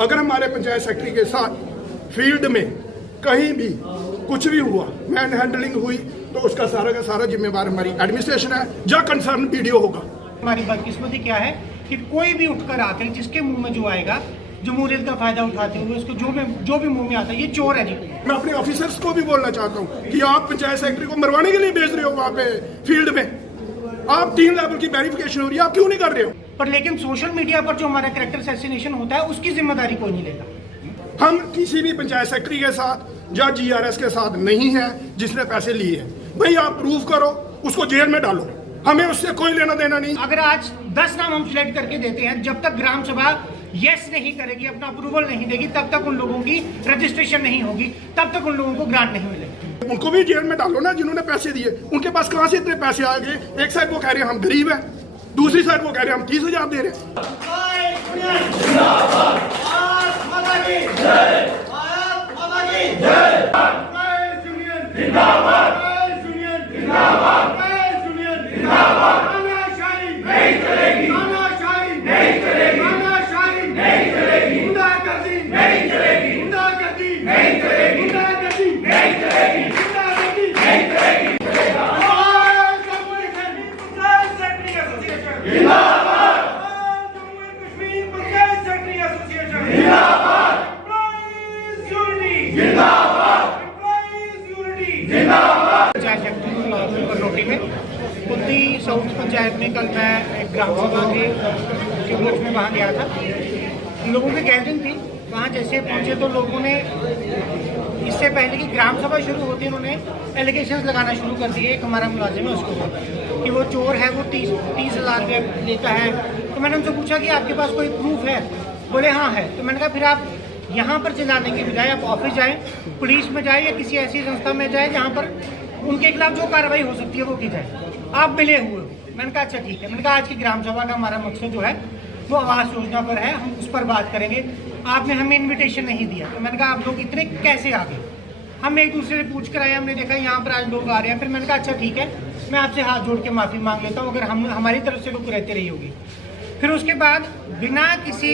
अगर हमारे पंचायत सेक्रेटरी के साथ फील्ड में कहीं भी कुछ भी हुआ, मैन हैंडलिंग हुई, तो उसका सारा का सारा जिम्मेवार हमारी एडमिनिस्ट्रेशन है या कंसर्न पीडीओ होगा। हमारी बदकिस्मती क्या है कि कोई भी उठकर आकर जिसके मुंह में जो आएगा, जमहूरियत का फायदा उठाते हुए उसको जो भी मुंह में आता है, ये चोर है जी। मैं अपने ऑफिसर्स को भी बोलना चाहता हूँ कि आप पंचायत सेक्रेटरी को मरवाने के लिए भेज रहे हो वहाँ पे फील्ड में, आप 3 लेवल की वेरिफिकेशन हो रही है, आप क्यों नहीं कर रहे हो? पर लेकिन सोशल मीडिया पर जो हमारा कैरेक्टर असैसिनेशन होता है उसकी जिम्मेदारी कोई नहीं लेगा। हम किसी भी पंचायत सेक्रेटरी के साथ या जीआरएस के साथ नहीं है जिसने पैसे लिए हैं। भाई आप प्रूफ करो, उसको जेल में डालो, हमें उससे कोई लेना देना नहीं। अगर आज 10 नाम हम सिलेक्ट करके देते हैं, जब तक ग्राम सभा यस नहीं करेगी, अपना अप्रूवल नहीं देगी, तब तक उन लोगों की रजिस्ट्रेशन नहीं होगी, तब तक उन लोगों को ग्रांट नहीं मिलेगी। उनको भी जेल में डालो ना जिन्होंने पैसे दिए। उनके पास कहां से इतने पैसे आ गए? एक साइड वो कह रहे हैं हम गरीब हैं, दूसरी साइड वो कह रहे हैं हम 30,000 दे रहे कुल्ली साउथ पंचायत में कल मैं ग्राम सभा के उपलक्ष्य में वहाँ गया था। लोगों की गैदरिंग थी, वहाँ जैसे पहुँचे तो लोगों ने इससे पहले कि ग्राम सभा शुरू होती है उन्होंने एलिगेशंस लगाना शुरू कर दिए। एक हमारा मुलाजिम है उसको कि वो चोर है, वो 30,000 रुपये लेता है। तो मैंने उनसे पूछा कि आपके पास कोई प्रूफ है? बोले हाँ है। तो मैंने कहा फिर आप यहाँ पर चिल्लाने की बजाय आप ऑफिस जाएँ, पुलिस में जाए या किसी ऐसी संस्था में जाए जहाँ पर उनके खिलाफ जो कार्रवाई हो सकती है वो की जाए। आप मिले हुए हो। मैंने कहा अच्छा ठीक है। मैंने कहा आज की ग्राम सभा का हमारा मकसद जो है वो आवास योजना पर है, हम उस पर बात करेंगे। आपने हमें इनविटेशन नहीं दिया। तो मैंने कहा आप लोग इतने कैसे आ गए? हम एक दूसरे से पूछ कर आए, हमने देखा यहाँ पर आज लोग आ रहे हैं। फिर मैंने कहा अच्छा ठीक है, मैं आपसे हाथ जोड़ के माफ़ी मांग लेता हूँ अगर हमारी तरफ से रुक रहते रही होगी। फिर उसके बाद बिना किसी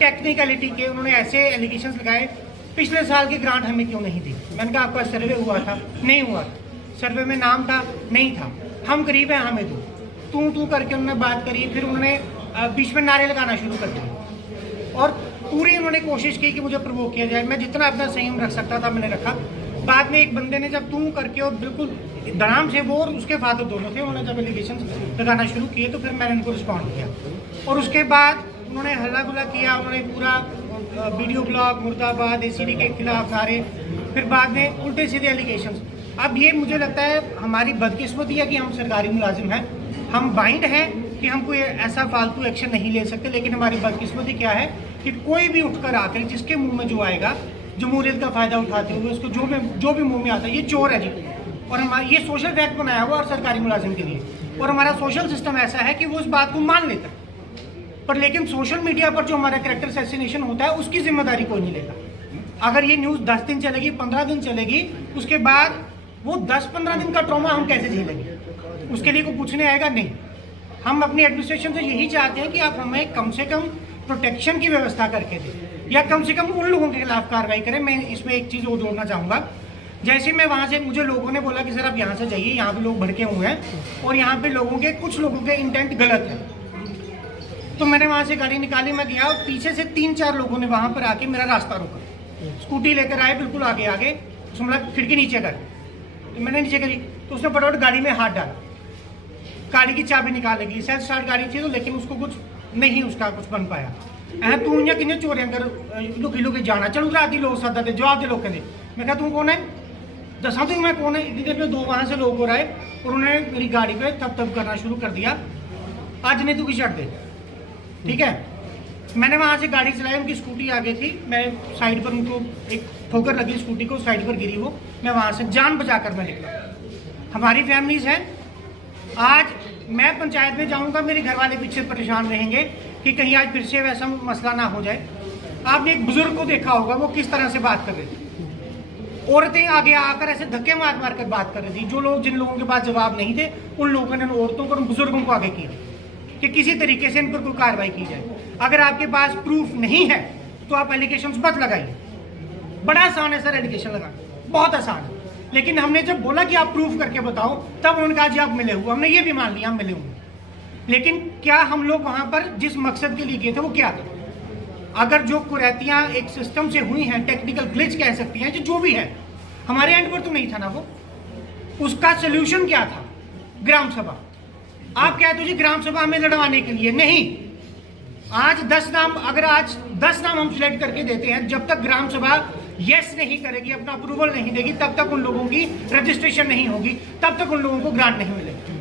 टेक्निकलिटी के उन्होंने ऐसे एलिगेशंस लगाए, पिछले साल की ग्रांट हमें क्यों नहीं दी? मैंने कहा आपका सर्वे हुआ था? नहीं हुआ। सर्वे में नाम था? नहीं था। हम गरीब हैं, हमें दो। तू करके उन्होंने बात करी। फिर उन्होंने बीच में नारे लगाना शुरू कर दिए और पूरी उन्होंने कोशिश की कि मुझे प्रवोक किया जाए। मैं जितना अपना संयम रख सकता था मैंने रखा। बाद में एक बंदे ने जब तू करके और बिल्कुल धड़ाम से, वो और उसके फादर दोनों थे, उन्होंने जब एलिगेशन लगाना शुरू किए तो फिर मैंने उनको रिस्पॉन्ड किया। और उसके बाद उन्होंने हल्ला गुल्ला किया, उन्होंने पूरा वीडियो ब्लॉग, मुर्दाबाद, एसीडी के खिलाफ नारे, फिर बाद में उल्टे सीधे एलिगेशंस। अब ये मुझे लगता है हमारी बदकिस्मती है कि हम सरकारी मुलाजिम हैं, हम बाइंड हैं कि हम कोई ऐसा फालतू एक्शन नहीं ले सकते। लेकिन हमारी बदकिस्मती क्या है कि कोई भी उठकर आकर जिसके मुंह में जो आएगा, जमहूरियत का फायदा उठाते हुए उसको जो भी मुंह में आता है, ये चोर है जी। और हमारा ये सोशल फैक्ट बनाया हुआ और सरकारी मुलाजिम के लिए, और हमारा सोशल सिस्टम ऐसा है कि वो इस बात को मान लेता है। पर लेकिन सोशल मीडिया पर जो हमारा कैरेक्टर असैसिनेशन होता है उसकी जिम्मेदारी कोई नहीं लेगा। अगर ये न्यूज़ 10 दिन चलेगी, 15 दिन चलेगी, उसके बाद वो 10-15 दिन का ट्रॉमा हम कैसे झेलेंगे? उसके लिए कोई पूछने आएगा नहीं। हम अपनी एडमिनिस्ट्रेशन से यही चाहते हैं कि आप हमें कम से कम प्रोटेक्शन की व्यवस्था करके दें, या कम से कम उन लोगों के खिलाफ कार्रवाई करें। मैं इसमें एक चीज़ और जोड़ना चाहूँगा। जैसे मैं वहाँ से, मुझे लोगों ने बोला कि सर आप यहाँ से जाइए, यहाँ पे लोग भड़के हुए हैं और यहाँ पे कुछ लोगों के इंटेंट गलत है। तो मैंने वहाँ से गाड़ी निकाली, मैं गया और पीछे से 3-4 लोगों ने वहाँ पर आके मेरा रास्ता रोका। स्कूटी लेकर आए, बिल्कुल आगे उसने बोला खिड़की नीचे कर। तो मैंने नीचे करी तो उसने फटाफट गाड़ी में हाथ डाला, गाड़ी की चाबी निकाल लगी। सेल्फ स्टार्ट गाड़ी थी तो, लेकिन उसको कुछ नहीं उसका कुछ बन पाया। तू इं कि चोरियां कर लुकी लुकी जाना, चलो रात ही लोग सदा दे, जवाब दे लोग कहते। मैं कहा तू कौन है? दसा तू मैं कौन है? इतनी देर में 2 वहाँ से लोग और आए और उन्होंने मेरी गाड़ी पे तब करना शुरू कर दिया। आज नहीं तू की छट दे, ठीक है। मैंने वहाँ से गाड़ी चलाई, उनकी स्कूटी आगे थी, मैं साइड पर, उनको एक ठोकर लगी स्कूटी को, साइड पर गिरी वो। मैं वहाँ से जान बचाकर मैं निकला। हमारी फैमिलीज हैं, आज मैं पंचायत में जाऊँगा, मेरे घर वाले पीछे परेशान रहेंगे कि कहीं आज फिर से वैसा मसला ना हो जाए। आपने एक बुजुर्ग को देखा होगा, वो किस तरह से बात कर रही थी। औरतें आगे आकर ऐसे धक्के मार कर बात कर रही थी। जिन लोगों के पास जवाब नहीं थे, उन लोगों ने औरतों को, उन बुजुर्गों को आगे किया कि किसी तरीके से इन पर कोई कार्रवाई की जाए। अगर आपके पास प्रूफ नहीं है तो आप एलिगेशंस मत लगाइए। बड़ा आसान है सर एलिगेशन लगाना, बहुत आसान है। लेकिन हमने जब बोला कि आप प्रूफ करके बताओ, तब उन्होंने कहा जी आप मिले हुए। हमने ये भी मान लिया हम मिले हुए, लेकिन क्या हम लोग वहां पर जिस मकसद के लिए गए थे वो क्या था? अगर जो कुरैतियां एक सिस्टम से हुई हैं, टेक्निकल ग्लिच कह सकती हैं, जो भी है, हमारे एंड पर तो नहीं था ना वो। उसका सोल्यूशन क्या था? ग्राम सभा। आप कहते हो जी ग्राम सभा में लड़वाने के लिए, नहीं। आज 10 नाम, अगर आज 10 नाम हम सिलेक्ट करके देते हैं, जब तक ग्राम सभा यस नहीं करेगी, अपना अप्रूवल नहीं देगी, तब तक उन लोगों की रजिस्ट्रेशन नहीं होगी, तब तक उन लोगों को ग्रांट नहीं मिलेगी।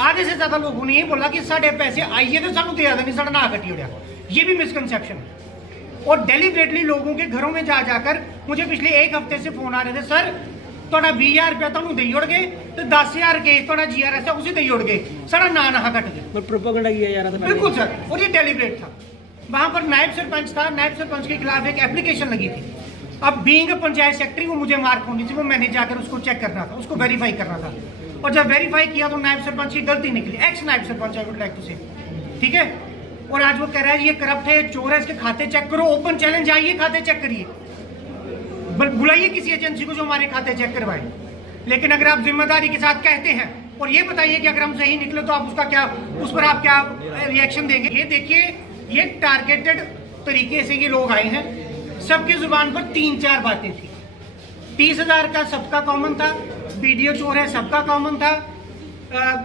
आधे से ज्यादा लोगों ने ये बोला कि साढ़े पैसे आइए तो सानू दिया नहीं, साढ़ा ना कटी उड़ा। ये भी मिसकंसेप्शन है। और डेलीबरेटली लोगों के घरों में जा जाकर मुझे पिछले 1 हफ्ते से फोन आ रहे थे, सर थोड़ा 20,000 रुपया तुम दे उड़ गए तो 10,000 केस थोड़ा GRS है उसे दे उड़ गए, सारा ना कट गए। प्रोपेगेंडा किया जा रहा था बिल्कुल सर, और ये डेलीबरेट था। वहां पर नायब सरपंच था, नायब सरपंच के खिलाफ एक एप्लीकेशन लगी थी। अब बीइंग पंचायत सेक्रेटरी वो मुझे मार्क होनी थी, वो मैंने जाकर उसको चेक करना था, उसको वेरीफाई करना था। और जब वेरीफाई किया तो नायब सरपंच की गलती निकली, एक्स नायब sarpanch I would like to say, ठीक है। और आज वो कह रहा है ये करप्ट है, चोर है, इसके खाते चेक करो। ओपन चैलेंज, आइए खाते चेक करिए, बुलाइए किसी एजेंसी को जो हमारे खाते चेक करवाए। लेकिन अगर आप जिम्मेदारी के साथ कहते हैं और ये बताइए कि अगर हम सही निकले तो आप उसका क्या, उस पर आप क्या रिएक्शन देंगे? ये देखिए, ये टारगेटेड तरीके से ये लोग आए हैं, सबकी जुबान पर 3-4 बातें थी। 30,000 का सबका कॉमन था, वीडियो चोर है सबका कॉमन था,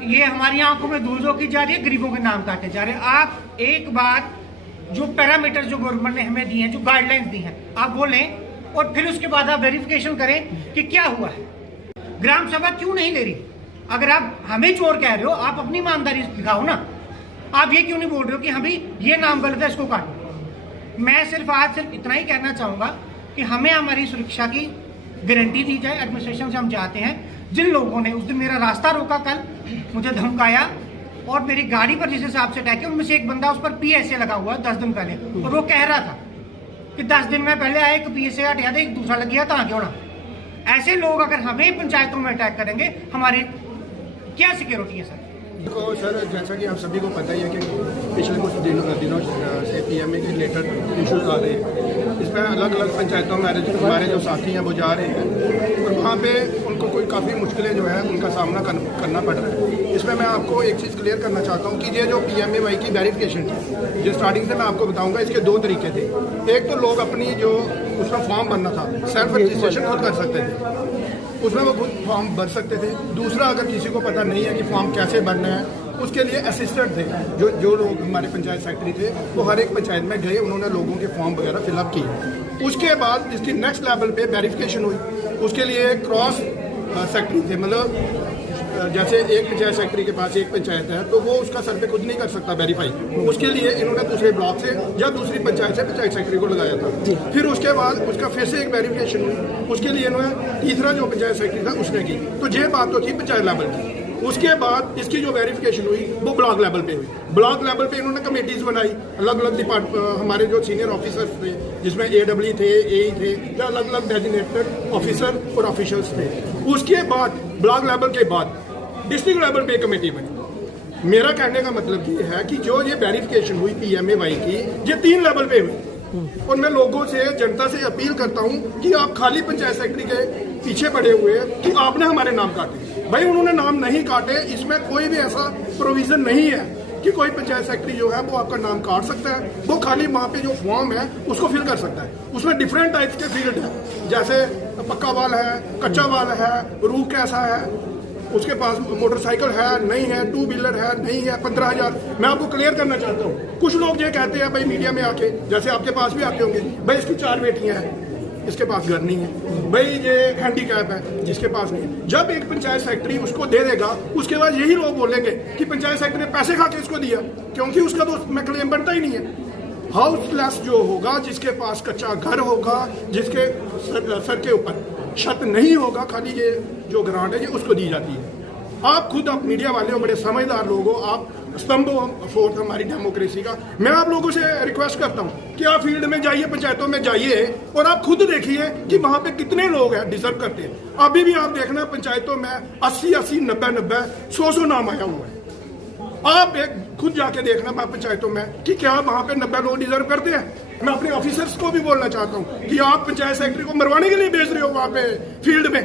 ये हमारी आंखों में धूल झोंकी जा रही है, गरीबों के नाम काटे जा रहे हैं। आप एक बार जो पैरामीटर जो गवर्नमेंट ने हमें दिए हैं, जो गाइडलाइंस दी हैं, आप बोलें और फिर उसके बाद आप वेरिफिकेशन करें कि क्या हुआ है। ग्राम सभा क्यों नहीं ले रही? अगर आप हमें चोर कह रहे हो, आप अपनी ईमानदारी दिखाओ ना। आप ये क्यों नहीं बोल रहे हो कि हमें ये नाम गलत है, इसको काटो? मैं आज सिर्फ इतना ही कहना चाहूंगा कि हमें हमारी सुरक्षा की गारंटी दी जाए। एडमिनिस्ट्रेशन से हम चाहते हैं, जिन लोगों ने उस दिन मेरा रास्ता रोका, कल मुझे धमकाया और मेरी गाड़ी पर जिस हिसाब से अटैक किया, उनमें से एक बंदा उस पर PSA लगा हुआ 10 दिन पहले, और वो कह रहा था कि 10 दिन में पहले आए, एक PSA हटिया था, एक दूसरा लग गया था, क्यों ना। ऐसे लोग अगर हमें पंचायतों में अटैक करेंगे, हमारी क्या सिक्योरिटी है सर? तो सर, जैसा कि आप सभी को पता ही है कि पिछले कुछ दिनों से PMA के रिलेटेड इश्यूज आ रहे हैं। इसमें अलग अलग पंचायतों में हमारे जो साथी हैं वो जा रहे हैं और वहाँ पे उनको कोई काफ़ी मुश्किलें जो है उनका सामना करना पड़ रहा है। इसमें मैं आपको एक चीज़ क्लियर करना चाहता हूँ कि ये जो PMAY की वेरिफिकेशन थी, जो स्टार्टिंग से मैं आपको बताऊँगा, इसके 2 तरीके थे। एक तो लोग अपनी जो उसका फॉर्म भरना था, सेल्फ रजिस्ट्रेशन खुद कर सकते थे, उसमें वो खुद फॉर्म भर सकते थे। दूसरा, अगर किसी को पता नहीं है कि फॉर्म कैसे भरना है, उसके लिए असिस्टेंट थे, जो लोग हमारे पंचायत सेक्रेटरी थे, वो हर एक पंचायत में गए, उन्होंने लोगों के फॉर्म वगैरह फिलअप किए। उसके बाद इसकी नेक्स्ट लेवल पे वेरिफिकेशन हुई, उसके लिए क्रॉस सेक्रेटरी थे, मतलब जैसे एक पंचायत सेक्रेटरी के पास एक पंचायत है तो वो उसका सर्वे खुद नहीं कर सकता वेरीफाई, उसके लिए इन्होंने दूसरे ब्लॉक से या दूसरी पंचायत से पंचायत सेक्रेटरी को लगाया था। फिर उसके बाद उसका फिर से एक वेरिफिकेशन हुई, उसके लिए इन्होंने तीसरा जो पंचायत सेक्रेटरी था उसने की। तो ये बात तो थी पंचायत लेवल की। उसके बाद इसकी जो वेरिफिकेशन हुई वो ब्लॉक लेवल पे हुई। ब्लॉक लेवल पे इन्होंने कमेटीज बनाई, अलग अलग डिपार्टमेंट, हमारे जो सीनियर ऑफिसर्स थे जिसमें AW थे, AE थे, या अलग अलग डेजिग्नेटेड ऑफिसर और ऑफिशियल्स थे। उसके बाद ब्लॉक लेवल के बाद डिस्ट्रिक्ट लेवल पे कमेटी बनी। मेरा कहने का मतलब ये है कि जो ये वेरिफिकेशन हुई PMAY की, ये 3 लेवल पे हुई। और मैं लोगों से, जनता से अपील करता हूँ कि आप खाली पंचायत सेक्रेटरी के पीछे पड़े हुए कि आपने हमारे नाम काटे। भाई उन्होंने नाम नहीं काटे, इसमें कोई भी ऐसा प्रोविजन नहीं है कि कोई पंचायत सेक्रेटरी जो है वो आपका नाम काट सकता है। वो खाली वहाँ पे जो फॉर्म है उसको फिल कर सकता है। उसमें डिफरेंट टाइप्स के फील्ड है, जैसे पक्का वाल है, कच्चा वाल है, रूफ कैसा है, उसके पास मोटरसाइकिल है नहीं है, 2 व्हीलर है नहीं है, 15,000। मैं आपको क्लियर करना चाहता हूँ, कुछ लोग ये कहते हैं भाई मीडिया में आके, जैसे आपके पास भी आते होंगे, भाई इसकी 4 बेटियां हैं, इसके पास घर नहीं है, भाई ये हैंडीकैप है, जिसके पास नहीं है। जब एक पंचायत सेक्रेटरी उसको दे देगा, उसके बाद यही लोग बोलेंगे कि पंचायत सेक्रेटरी ने पैसे खा के इसको दिया, क्योंकि उसका तो मैं क्लेम बनता ही नहीं है। हाउसलेस जो होगा, जिसके पास कच्चा घर होगा, जिसके सर के ऊपर छत नहीं होगा, खाली ये जो ग्रांट है ये उसको दी जाती है। आप खुद, आप मीडिया वाले हो, बड़े समझदार लोग हो, आप स्तंभ हो फोर्थ हमारी डेमोक्रेसी का। मैं आप लोगों से रिक्वेस्ट करता हूँ कि आप फील्ड में जाइए, पंचायतों में जाइए और आप खुद देखिए कि वहां पे कितने लोग हैं डिजर्व करते हैं। अभी भी आप देखना पंचायतों में 80-80, 90-90, 100 नाम आया हुआ है। आप एक खुद जाके देखना पंचायतों में कि क्या वहां पे 90 लोग डिजर्व करते हैं। मैं अपने ऑफिसर्स को भी बोलना चाहता हूँ कि आप पंचायत सेक्रेटरी को मरवाने के लिए भेज रहे हो वहां पे फील्ड में।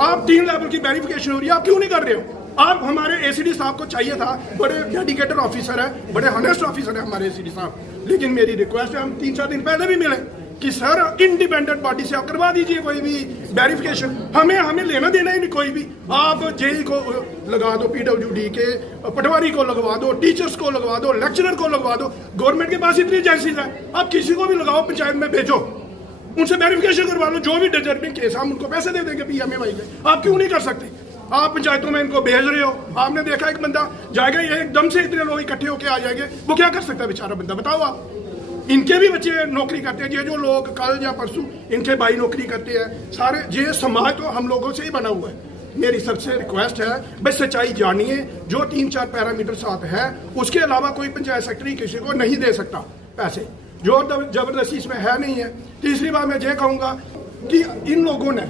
आप 3 लेवल की वेरिफिकेशन हो रही है, आप क्यों नहीं कर रहे हो? आप हमारे एसीडी साहब को चाहिए था, बड़े डेडिकेटेड ऑफिसर है, बड़े हॉनेस्ट ऑफिसर है हमारे एसीडी साहब, लेकिन मेरी रिक्वेस्ट है, हम 3-4 दिन पहले भी मिले कि सर इंडिपेंडेंट पार्टी से आप करवा दीजिए कोई भी वेरिफिकेशन, हमें लेना देना ही नहीं कोई भी। आप जेई को लगा दो, पीडब्ल्यूडी के पटवारी को लगवा दो, टीचर्स को लगवा दो, लेक्चरर को लगवा दो, गवर्नमेंट के पास इतनी एजेंसीज है, आप किसी को भी लगाओ, पंचायत में भेजो, उनसे वेरिफिकेशन करवा लो, जो भी डिजर्विंग केस हम उनको पैसे दे देंगे PMAY के। आप क्यों नहीं कर सकते? आप पंचायतों में इनको भेज रहे हो। आपने देखा एक बंदा जाएगा, ये एकदम से इतने लोग इकट्ठे होकर आ जाएंगे, वो क्या कर सकता है बेचारा बंदा, बताओ आप। इनके भी बच्चे नौकरी करते हैं, ये जो लोग कल या परसों इनके भाई नौकरी करते हैं, सारे ये समाज तो हम लोगों से ही बना हुआ है। मेरी सबसे रिक्वेस्ट है, भाई सच्चाई जानिए, जो 3-4 पैरामीटर साथ है, उसके अलावा कोई पंचायत सेक्रेटरी किसी को नहीं दे सकता पैसे, जो जबरदस्ती इसमें है नहीं है। तीसरी बात मैं ये कहूँगा कि इन लोगों ने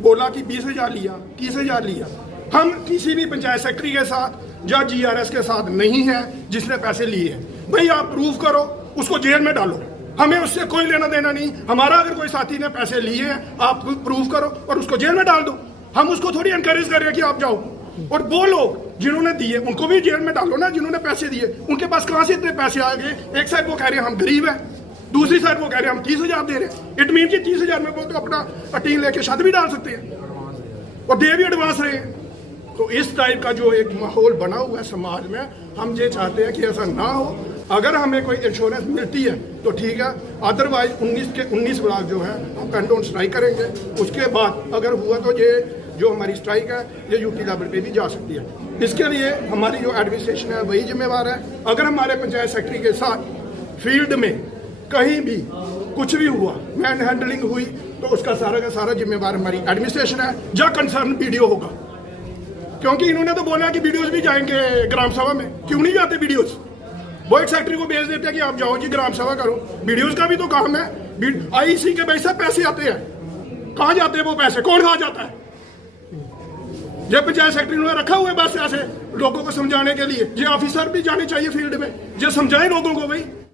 बोला कि 20,000 लिया, 30,000 लिया। हम किसी भी पंचायत सेक्रेटरी के साथ या GRS के साथ नहीं है जिसने पैसे लिए हैं। भाई आप प्रूव करो, उसको जेल में डालो, हमें उससे कोई लेना देना नहीं। हमारा अगर कोई साथी ने पैसे लिए हैं, आप प्रूव करो और उसको जेल में डाल दो। हम उसको थोड़ी एनकरेज कर रहे हैं कि आप जाओ। और वो लोग जिन्होंने दिए उनको भी जेल में डालो ना, जिन्होंने पैसे दिए। उनके पास कहां से इतने पैसे आ गए? एक साइड वो कह रहे हैं हम गरीब है, दूसरी साइड वो कह रहे हैं हम 30,000 दे रहे हैं। इट मीन कि 30,000 में वो तो अपना टीम लेके शादी भी डाल सकते हैं और दे भी एडवांस रहे हैं। तो इस टाइप का जो एक माहौल बना हुआ है समाज में, हम ये चाहते हैं कि ऐसा ना हो। अगर हमें कोई इंश्योरेंस मिलती है तो ठीक है, अदरवाइज 19 के 19 लाख जो है हम कंट्रोल स्ट्राइक करेंगे। उसके बाद अगर हुआ तो ये जो हमारी स्ट्राइक है ये यूटी लेवल पे भी जा सकती है। इसके लिए हमारी जो एडमिनिस्ट्रेशन है वही जिम्मेवार है। अगर हमारे पंचायत सेक्रेटरी के साथ फील्ड में कहीं भी कुछ भी हुआ, मैन हैंडलिंग हुई, तो उसका सारा का सारा जिम्मेवार हमारी एडमिनिस्ट्रेशन है या कंसर्न BDO होगा। क्योंकि इन्होंने तो बोला कि वीडियोस भी जाएंगे ग्राम सभा में, क्यों नहीं जाते वीडियोस? वो एक सेक्रेटरी को भेज देते हैं कि आप जाओ जी ग्राम सभा करो। वीडियोस का भी तो काम है। IEC के पैसे आते हैं, कहाँ जाते हैं वो पैसे? कौन कहाँ जाता है? ये पंचायत सेक्रेटरी ने रखा हुआ है बस ऐसे लोगों को समझाने के लिए। ये ऑफिसर भी जाने चाहिए फील्ड में, ये समझाएं लोगों को भाई